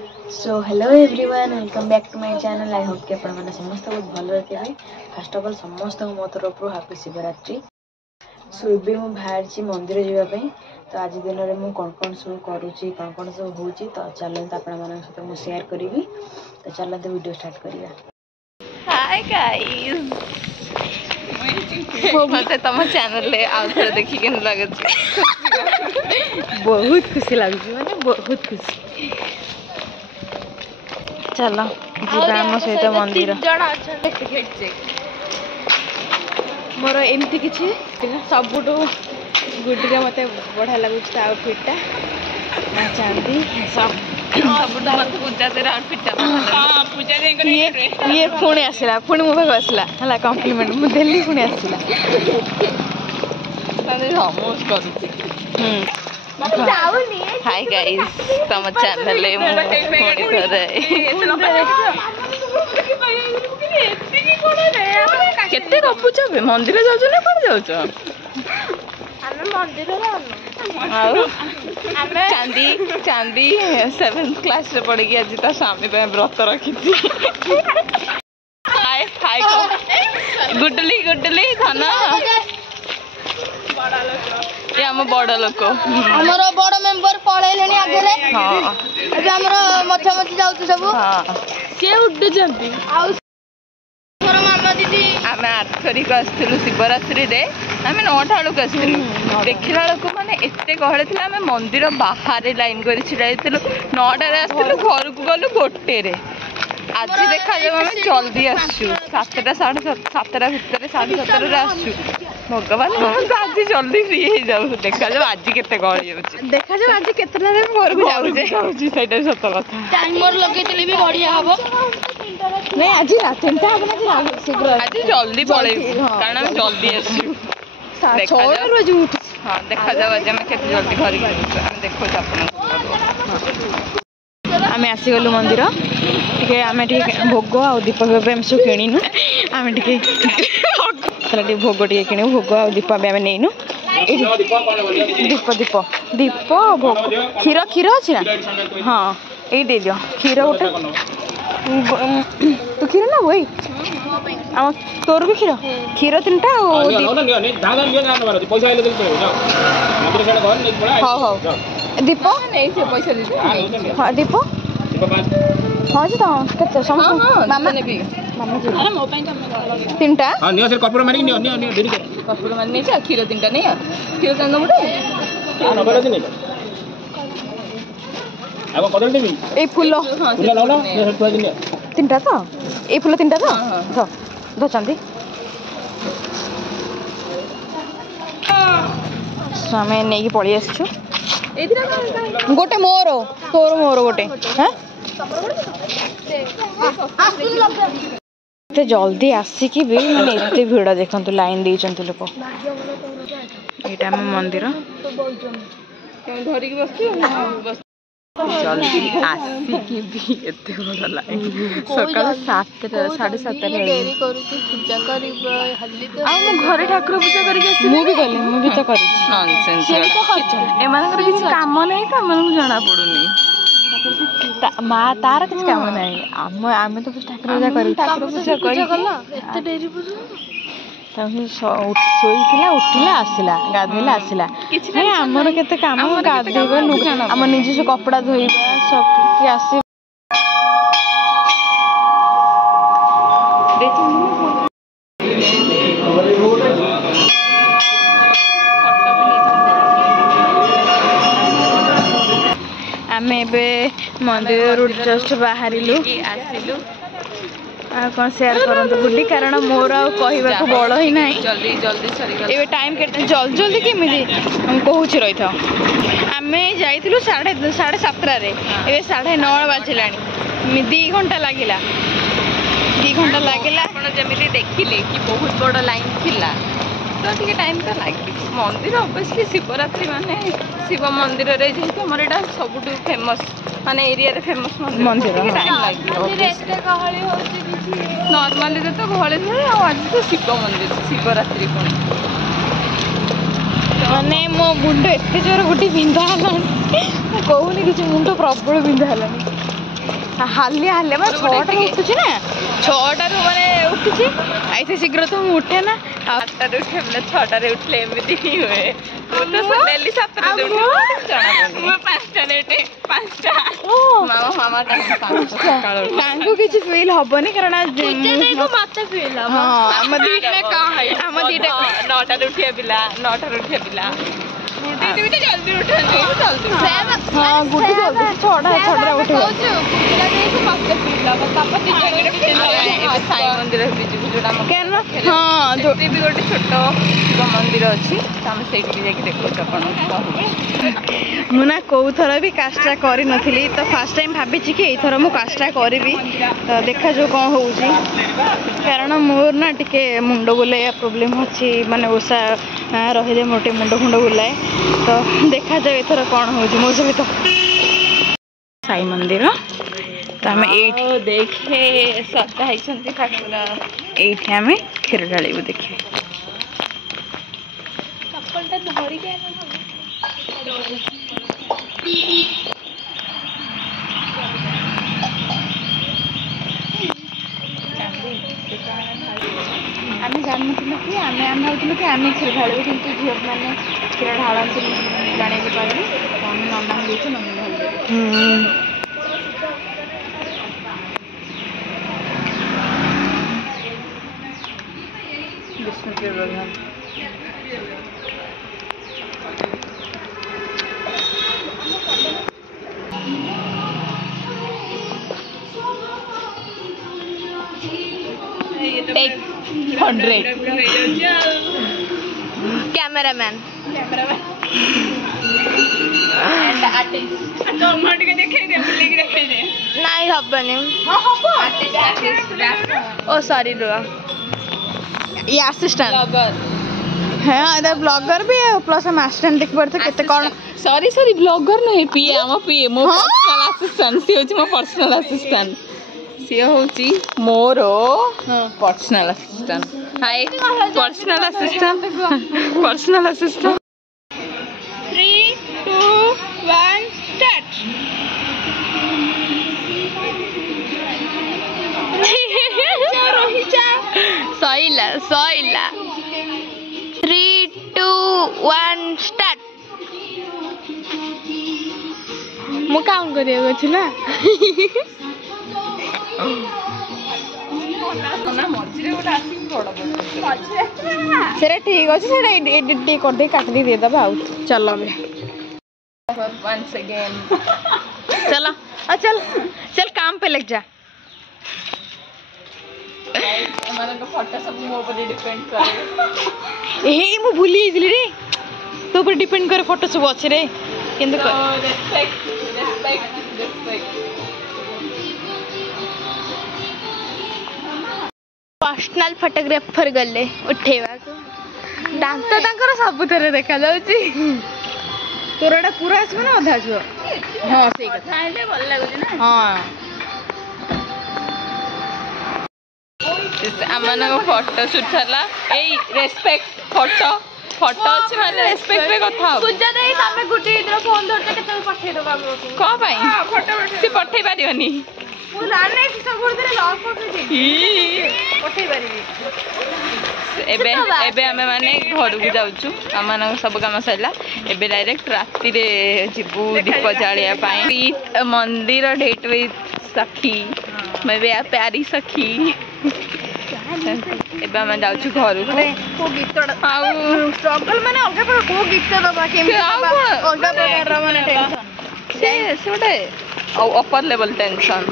So hello everyone welcome back to my channel. I hope कि आप समस्त बहुत भल रखे। फर्स्ट ऑफ ऑल समस्त मो तरफ हैप्पी शिवरात्रि। सो ये मुझे बाहर मंदिर जावाई। तो आज दिन में मुझे कौन सब करुँची कौन सब हो तो चलते आपण सहित मुझे शेयर करी। तो चलते वीडियो स्टार्ट करिया। हाय गाइस मते तम चैनल ले आउ थोड़ा देखि केन लागै बहुत खुशी लगुच माने बहुत खुशी। चलो जीवा सहित मंदिर मोर एमती किसी सबुठ गुड्डी मत बढ़िया लगुच आउटफिटा चांदी सब ये पुणी आसला पुणी मो पाक आसला है कम्प्लीमेंट मुझे देली पुणी आसला हाय गाइस तम चैनल ले केते गपुच मंदिर जाउछ ना कोन जाउछ चांदी चांदी 7th क्लास रे पढ़ी आज ता स्वामी पे व्रत रखी हाय हाय गुडली गुडली खाना ये हम बड़ लोक हमर बड़ मेंबर पळैलेनी आगे रे। हां अबे हमर मछा मछी जाउत सब। हां के उड्ड जंती आ हमर मामा दीदी आम 8 तारिख आसलु शिवरात्रि रे आम 9टा बेलू आसलु देखला बेलू माने एते गहळे थिला आम मंदिर बाहर लाइन करी छिड़ाइलु 9टा रे आसलु घर को गलु गोटे रे। आज देखा जाऊ आम जल्दी आसु 7टा 7:30 भितर 7:30 रे आसु भगवान आज जल्दी फ्री हो जाऊ। देखा जाऊ आज केते गहळे होछि देखा जो आज केतना रे घर को जाउछि सेटा सत कथा। टाइमर लगेतली भी बढ़िया हबो नहीं आज रात हम शीघ्र आज जल्दी पळे कारण हम जल्दी आसु 6 बजे उठ। हाँ देखा जाऊ आज आम केते जल्दी घर आम देखो आपन आम आसीगलु मंदिर टे आम भोग आ दीप आम सब किणु आम टे भोग टे किणु भोग आ दीप आम नईनु दीप दीप दीप भोग क्षीर क्षीर अच्छी ना हाँ ये दे दियो क्षीर गोटे तू क्षीर ना वही आम तोर भी क्षीर क्षीर 3टा हाँ हाँ दीप हाँ दीप हाँ जी तो मामा मामा जी 3टा हां नियो से कपूर मारी नियो नियो नियो देरी कर कपूर मान नहीं क्षीर 3टा नहीं क्षीर चंद मुटे हां नबल दिन आगो कदल देबी ए फूल फूल लाओ ना ये थोड़ा दिन 3टा तो ए फूल 3टा तो दो चांदी स्वामी नहीं पड़ी आसछु गोटे मोर तोर मोर गोटे हाँ एते जल्दी आसिकी भी माने एते भीड़ देखंतु लाइन देइचंतु लोक एटा हम मंदिर धरी के बस जल्दी आसिकी भी एते बड़ लाइन सकाळ 7 7:30 डेरी करू की पूजा करबा हल्ली तो आ मु घरे ठाकुर पूजा करी के मु भी गले मु भी तो करी नॉनसेंस ए मानकर किछ काम नै त मन जणा पडुनी माँ तार किसी काम नहीं आम तो ठाकुर पूजा कर एते डेरी पूजा शोला उठला आसला गाधेला आसला नहीं आमर केते काम गाधेबा आम निज से कपड़ा धोइबा सब कि आसे आम ए मंदिर जस्ट बाहरिलु आसिलु कौन शेयर करंतु बुली कारण मोर आ कहबा को बड़ ही नहीं जल्दी जल्दी सरी गला ए टाइम के जल्दी जल्दी केमिति हम कहूची रही था आमे जाइथिलु 7:30 रे ए 9:30 बाजिलानी 2 घंटा लागिला 2 घंटा लागिला आपण जेमिति देखिले कि बहुत बड़ लाइन थिला तो ठीक टाइम तो लगे मंदिर ऑब्वियसली शिवरात्रि माने शिव मंदिर रे जेहेतु हमर एटा सबुठु फेमस माने एरिया रे फेमस मंदिर टाइम लगे एते गहली होती किछि नॉर्मली तो गहली थोड़े आज तो शिव मंदिर शिवरात्रि कोन माने मो मुंड एते जोर गुटी बिंधा हलानी कहूनी किछि मुंड प्रबल बिंधा हलानी ହାଲିଆ ହାଲିଆ ମାନେ 6ଟାରୁ ଉଠୁଛି ନା 6ଟାରୁ ମାନେ ଉଠୁଛି ଏତେ ଶୀଘ୍ର ତ ମୁଁ ଉଠେ ନା। 8ଟାରେ ଉଠିଲେ 6ଟାରେ ଉଠିଲେ ଏମିତି ହିଁ ହୁଏ। ମୁଁ ତ ଡେଲି 7ଟାରେ ଉଠେ ଜଣା ପଡୁନି। ମୁଁ 5ଟାରେ ଉଠେ 5ଟା। ମାମା ତାଙ୍କୁ କିଛି ଫିଲ୍ ହବନି କାରଣ ମତେ ଫିଲ୍ ହବ। ଆମ ଦିଟା 9ଟାରେ ଉଠିବା ପିଲା 9ଟାରେ ଉଠିବା ପିଲା ଜଲ୍ଦି ଉଠନ୍ତି ଜଲ୍ଦି। ହଁ ଗୁଡୁ ଜଲ୍ଦି 6ଟାରେ ଉଠିବ। ସାଇ ମନ୍ଦିର ଯିବୁ ଯୋଉଟା ହଁ ସେଠି ବି ଗୋଟେ ଛୋଟ ଶିବ ମନ୍ଦିର ଅଛି ଆମେ ସେଇଠିକି ଯାଇକି ଦେଖୁଛୁ ଆପଣଙ୍କୁ। ମୁଁ ନା କୋଉଥର ବି କାଷ୍ଟା କରିନଥିଲି ତ ଫାର୍ଷ୍ଟ ଟାଇମ୍ ଭାବିଛି କି ଏଇଥର ମୁଁ କାଷ୍ଟା କରିବି ତ ଦେଖାଯାଉ କ'ଣ ହେଉଛି କାରଣ ମୋର ନା ଟିକେ ମୁଣ୍ଡ ବୁଲାଇବା ପ୍ରୋବ୍ଲେମ୍ ଅଛି ମାନେ ଓଷା ରହିଲେ ମୋର ଟିକେ ମୁଣ୍ଡ ଫୁଣ୍ଡ ବୁଲାଏ ତ ଦେଖାଯାଉ ଏଥର କ'ଣ ହେଉଛି ମୋ ସହିତ। ସାଇ ମନ୍ଦିର ତ ଆମେ ଏଇଠି ଦେଖେ ସଜା ହେଇଛନ୍ତି ଠାକୁର। ଏଇଠି ଆମେ କ୍ଷୀର ଢାଳିବୁ ଦେଖିବେ। ଆମେ ଜାଣିନଥିଲୁ କି ଆମେ ଭାବୁଥିଲୁ କି ଆମେ କ୍ଷୀର ଢାଳିବୁ କିନ୍ତୁ ଝିଅମାନେ କ୍ଷୀର ଢାଳନ୍ତିନି ଜାଣିବାକୁ ପାଇଲୁ ଆମେ ନନାଙ୍କୁ ଦେଇଛୁ ନନା ଢାଳିଦେବେ। ବିଷ୍ଣୁପ୍ରିୟ ପ୍ରଧାନ କ୍ୟାମେରାମ୍ୟାନ୍ ନାଇଁ ହବନି। ଓ ସରି ରୁହ ये असिस्टेंट हाँ इधर ब्लॉगर भी है प्लस हम असिस्टेंट देख पड़ते केते कौन सॉरी ब्लॉगर नहीं पीए हम पीए मो पर्सनल असिस्टेंट सी होची मो पर्सनल असिस्टेंट सी होची मोरो पर्सनल असिस्टेंट हाय personal assistant 3 2 1 start. Saila 3 2 1 start. मु काउंट करिया अछि ना सेरा ठीक अछि सेरा एडिट कर दे काट दे दबा आउ चलो बे once again चलो चल काम पे लग जा। एमानक फोटो सब मो पर डिपेंड करे ए मु भूली गेली रे तो पर डिपेंड करे फोटो सब अछि रे किंतु रेस्पेक्ट पर्सनल फोटोग्राफर गले उठेवा को दांत तांकर सब थरे देखा जाउची। तोरडा पूरा आसबो ना आधा आसबो हां सही କଥା ହେଲେ ଭଲ ଲାଗୁଛି ନା। हां ଆମମାନଙ୍କ ଫଟୋ ସୁଟ୍ ହେଲା ଏଇ ରେସ୍ପେକ୍ଟ ଫଟୋ ଅଛି ମାନେ ରେସ୍ପେକ୍ଟ ରେ କଥା ହବ। ପୂଜା ଦେଇ ତମେ ଗୁଟି ଦିନ ଫୋନ ଧରତେ କେତେ ପଠେଇ ଦବା ଆମକୁ କଣ ପାଇଁ ସେ ପଠେଇ ପାରିବନି ମୁଁ ଜାଣେ କି ସବୁ ଗୁଟେ ଲକ୍ ପଠେଇ ପାରିବି। ଏବେ ଆମେ ମାନେ ଘରକୁ ଯାଉଛୁ ଆମମାନଙ୍କ ସବୁ କାମ ସରିଲା ଏବେ डायरेक्ट ରାତିରେ ଯିବୁ ଦୀପ ଜାଳିବା ପାଇଁ ମନ୍ଦିର ଡେଟ୍ ୱିଥ୍ ସଖୀ ମେ ପ୍ୟାରି ସଖୀ। ଏବେ ଆମେ ଯାଉଛୁ ଘରକୁ को गीतडा ଆଉ स्ट्रगल माने अलगा पर को गीत दबा केमि दबा अलगा प्रकार माने टेंशन ସେ ଗୋଟେ ଅପର ଲେवल टेंशन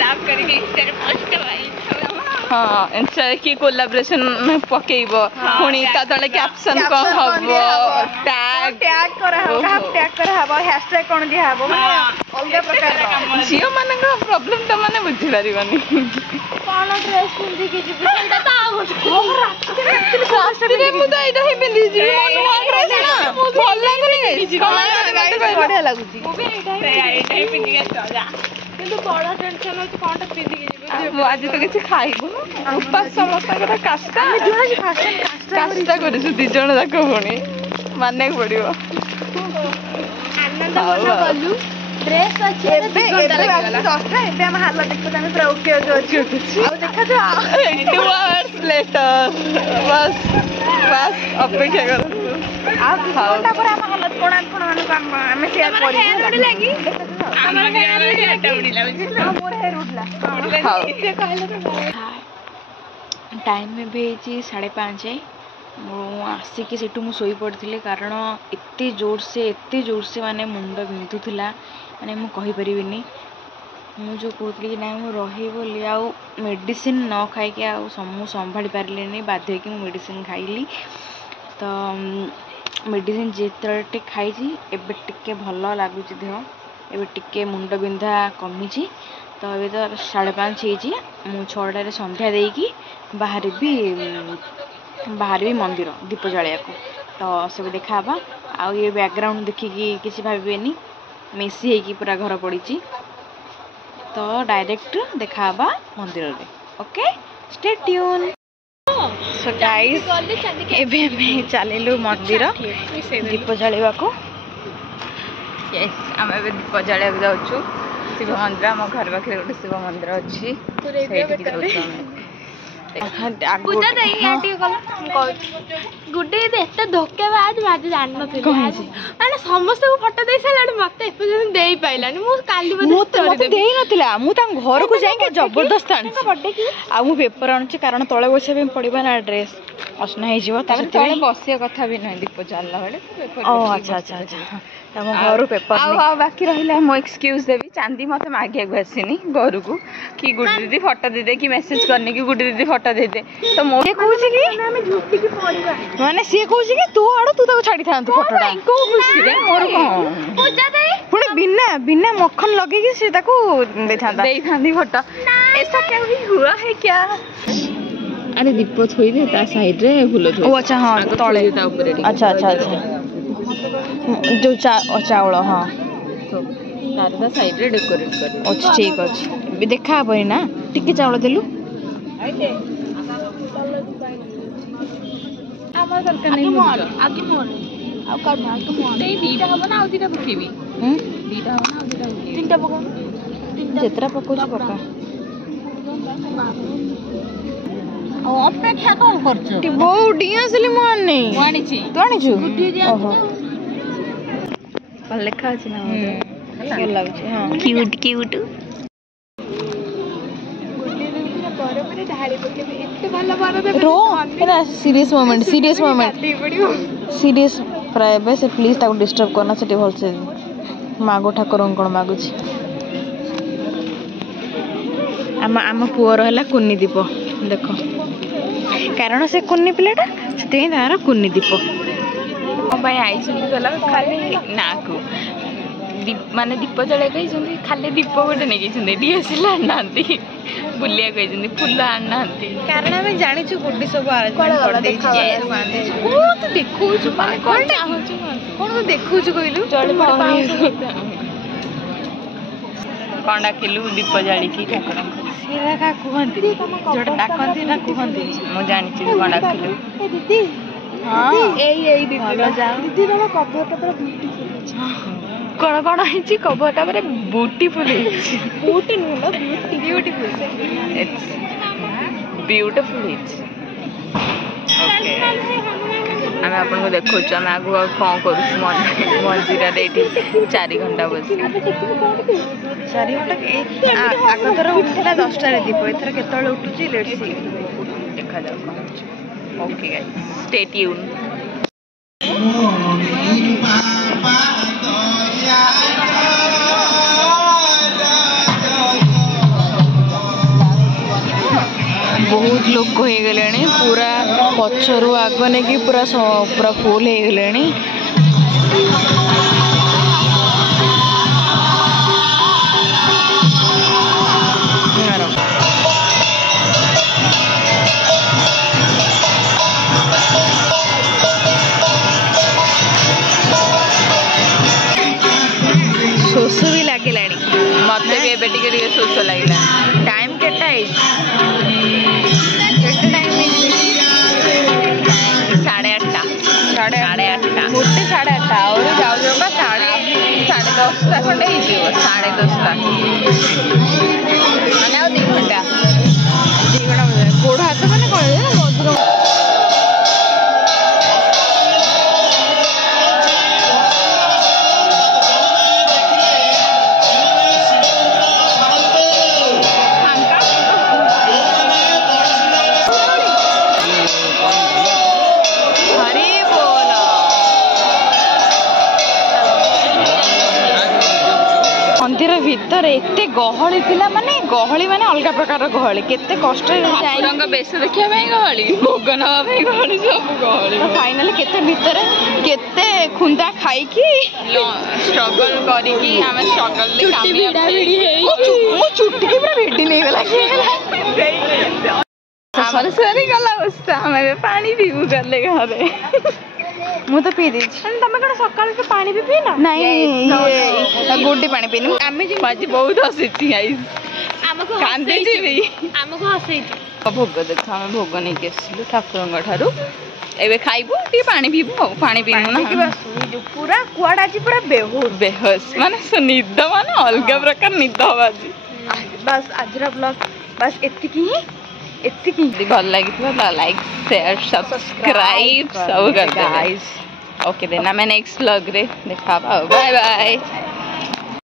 लाभ करके पोस्ट भाई हाँ इंस्टा की कोलैबोरेशन में पकेइब पुणी ता तले कैप्शन को हबो टैग करा हबो टैग करा हबो हैशटैग कोन दि हबो माने अलगा प्रकार जियो माने का प्रॉब्लम त माने बुझि पारिबनी कोन ड्रेस पिंदी के जिबि सेटा ता रास्ते मु तो एटा ही पिंदी जिबि नुवा ड्रेस ना भल लागुनी बढ़िया लागुची मु भी एटा ही पिंदी के चला किंतु बड़ा टेंशन होची कोनटा पिंदी के जिबि मु आज तो किछि खाइबो उपास समस्तकर कास्ता कास्ता करिसु दी जण जाक पुणी माने पड़िबो आनंद मन गलु ଡ୍ରେସ୍ ଅଛି ଏବେ ଦଶଟା ଏବେ ଆମ ହାଲ ଦେଖୁଛୁ ଆମେ ପୁରା ଓକେ ଓକେ ଅଛି ଆଉ ଦେଖାଯାଉ 2 hours later ବାସ୍ ବାସ୍ ଅପେକ୍ଷା କରନ୍ତୁ ଆଉ ଘଣ୍ଟା ପରେ ଆମ ହାଲତ କଣ ଆପଣମାନଙ୍କୁ ଆମେ ସେୟାର କରିବୁ ହେୟାର ଉଡ଼ିଲା କି ଆମର ହେୟାର ଉଡ଼ିଲା ମୋର ହେୟାର ଉଡ଼ିଲା टाइम भी ହେଇଛି 5:30 ମୁଁ ଆସିକି ସେଠୁ ମୁଁ ଶୋଇପଡ଼ିଥିଲି କାରଣ ଏତେ ଜୋରସେ ମାନେ ମୁଣ୍ଡ ବିନ୍ଧୁଥିଲା ମାନେ ମୁଁ କହିପାରିବିନି ମୁଁ ଯେଉଁ କହୁଥିଲି କି ନାଇଁ ମୁଁ ରହିବି ବୋଲି ଆଉ ମେଡ଼ିସିନ ନ ଖାଇକି ଆଉ ମୁଁ ସମ୍ଭାଳି ପାରିଲିନି ବାଧ୍ୟ ହେଇକି ମୁଁ ମେଡ଼ିସିନ ଖାଇଲି ତ ମେଡ଼ିସିନ ଯେତେବେଳେ ଖାଇଛି ଏବେ ଟିକେ ଭଲ ଲାଗୁଛି ଦେହ ଏବେ ଟିକେ ମୁଣ୍ଡ ବିନ୍ଧା କମିଛି ତ ଏବେ ତ 5:30 ହେଇଛି ମୁଁ 6ଟାରେ ସନ୍ଧ୍ୟା ଦେଇକି ବାହାରିବି ମନ୍ଦିର ଦୀପ ଜାଳିବାକୁ ତ ସବୁ ଦେଖାହେବା ଆଉ ଏ ବ୍ୟାକଗ୍ରାଉଣ୍ଡ ଦେଖିକି କିଛି ଭାବିବେନି ମେସି ହେଇକି ପୁରା ଘର ପଡ଼ିଛି ତ ଡାଇରେକ୍ଟ ଦେଖାହେବା ମନ୍ଦିରରେ okay stay tune so guys ଏବେ ଆମେ ଚାଲିଲୁ ମନ୍ଦିର ଦୀପ ଜାଳିବାକୁ ୟେସ୍ ଆମେ ଏବେ ଦୀପ ଜାଳିବାକୁ ଯାଉଛୁ ଶିବ ମନ୍ଦିର ଆମ ଘର ପାଖରେ ଗୋଟେ ଶିବ ମନ୍ଦିର ଅଛି ସେଇଠିକି ଯାଉଛୁ ପୂଜା ଦେଇ ଟିକେ କଲ ମୁଁ କହୁଛି ଗୁଡେ ଏତେ ଧୋକେବାଜ ଆଜି ଜାଣିନଥିଲି ମାନେ ସମସ୍ତଙ୍କୁ ଫଟୋ ଦେଇ ସାରିଲାଣି ମତେ ଏପର୍ଯ୍ୟନ୍ତ ଦେଇ ପାଇଲାନି ମୁଁ କାଲି ମତେ ଦେଇନଥିଲା ମୁଁ ତାଙ୍କ ଘରକୁ ଯାଇକି ଜବରଦସ୍ତ ଆଣିଛି ଆଉ ମୁଁ ପେପର ଆଣୁଛି କାରଣ ତଳେ ବସିବା ପାଇଁ ପଡ଼ିବ ନା ଡ୍ରେସ୍ ଅସନା ହେଇଯିବ ତାପରେ ତଳେ ବସିବା କଥା ବି ନୁହେଁ ଦୀପ ଜାଳିଲା ବେଳେ ଆଚ୍ଛା ତମ ଘରୁ ପେପର ଆଉ ବାକି ରହିଲା ମୁଁ ଏକ୍ସକ୍ୟୁଜ ଦେବି ଚାନ୍ଦି ମତେ ମାଗିବାକୁ ଆସିନି ଘରକୁ କି ଗୁଡି ଦିଦି ଫଟୋ ଦେଇଦେ କି ମେସେଜ କରିନି କି ଗୁଡି ଦିଦି ଫଟୋ ଦେଇଦେ ତ ମୁଁ କହୁଛି କି ମାନେ ସିଏ କହୁଛି କି ତୁ ଆଡୁ ତୁ ତାକୁ ଛାଡ଼ିଥାନ୍ତୁ ଫଟୋଟା କୋଉ ଖୁସିରେ ମୋର କଣ ପୁଣି ବିନା ମଖନ ଲଗେଇକି ସେ ତାକୁ ଦେଇଥାନ୍ତି ଫଟୋ ଏସା କେମିତି ହୁଆ ହେ କ୍ୟା ଆରେ ଦୀପ ଥୋଇଦେ ତା ସାଇଡରେ ଫୁଲ ଥୋଇ ଆଚ୍ଛା ହଁ ତଳେ ତା ଉପରେ ଆଚ୍ଛା ଯୋଉ ଚାଉଳ ହଁ ତା ସାଇଡରେ ଡେକୋରେଟ୍ କରି ଅଛି ଠିକ୍ ଅଛି ଏବେ ଦେଖା ହବନି ନା ଟିକେ ଚାଉଳ ଦେଲୁ ଆମର ଦରକାର ନାହିଁ ଆଉ ଦିଟା ହବ ନା ଆଉ ଦିଟା ପକେଇବି ଦିଟା ହବ ନା ଆଉ ଦିଟା ପକେଇବି ତିନିଟା ପକା ଯେତେଟା ପକଉଛି ପକା ଅପେକ୍ଷା କଣ କରୁଛ ବୋଉ ଡିଆଁ ଆସିଲି ମୁଁ ଆଣିଛି ତୁ ଆଣିଛୁ ଓହୋ ଭଲ ଲେଖା ଅଛି ନା ଭଲ ଲାଗୁଛି ହଁ କ୍ୟୁଟ୍ सीरियस मोमेंट प्राय से प्लीज ताको डिस्टर्ब करना से भलसे मागो ठाकुर कौन मागुची आम पुअर है कुन्नी दीप देख कारण से कुन्नी पिलाटा से तार कुन्नी दीप आई खाली ना को माने दीप जला खाली दीप गोटे नहीं डीएसएल आना बुलिया फुल आना कारण आम जाचु गुड्डी सब देखु कौन देखु कहलु कौन डाकिलु दीप जालिकी ठाकुर कहती जोटा डाकती ना कहती मुझे जानी कौन डाकिलु कौन कौन है कभरटा पूरा ब्यूटीफुल ब्यूटीफुल आम आपको देखु आम आगु कौन कर मंदिर 4 घंटा बस 4 घंटा आग थर उठा 10टार दीप एथर के उठुची लेट्स सी देखा जाओ ओके गाइस स्टे ट्यून बहुत लोक हो गले पूरा पछरु आग नहीं कि पूरा पूरा फुल हो गले शोष भी लगे मत भी एबे टिके शोष लगे टाइम केटा 8:30 गोटे 8:30 और जाऊ जाऊका 10:30 10ଟା ଖଣ୍ଡେ ହେଇଯିବ 10:30 ମାନେ ଆଉ 2 ଘଣ୍ଟା ଗୋଡ଼ ହାତ ମାନେ କଣ ମଧୁର मंदिर भितर एते गहली थिला माने गहली माने अलग प्रकार गहली केते कष्ट ठाकुरंग बेस देखिया भाई गहली भोग नवा भाई गहली सब गहली फाइनली केते भितर केते खुंदा खाई की स्ट्रगल करी की हम स्ट्रगल ले काम भिड़ा भिड़ी हे मो चुट्टी की पूरा भिड़ी नहीं गला के हमर सरी गला उस्ता हमें पानी पीबू करले घरे मु तो पी देछि तमे कण सकाळ के पानी भी पीना नहीं गुड्डी पानी पीनी आमे जे माजी बहुत हसिछि गाइस हमको कांदे जीबी हमको हसैछि भोग देख हम भोग नहीं केसिलु ठाकुरंग ठारू एबे खाइबू टी पानी पीबू पानी पीनु ना पूरा कुआडा जी पूरा बेहोश माने निद माने अलग प्रकार निद बाजी बस आजरा ब्लॉग बस एतिकी भल लगी लाइक शेयर सब्सक्राइब सब कर गाइस ओके देन मैं नेक्स्ट व्लॉग रे देखा बाय बाय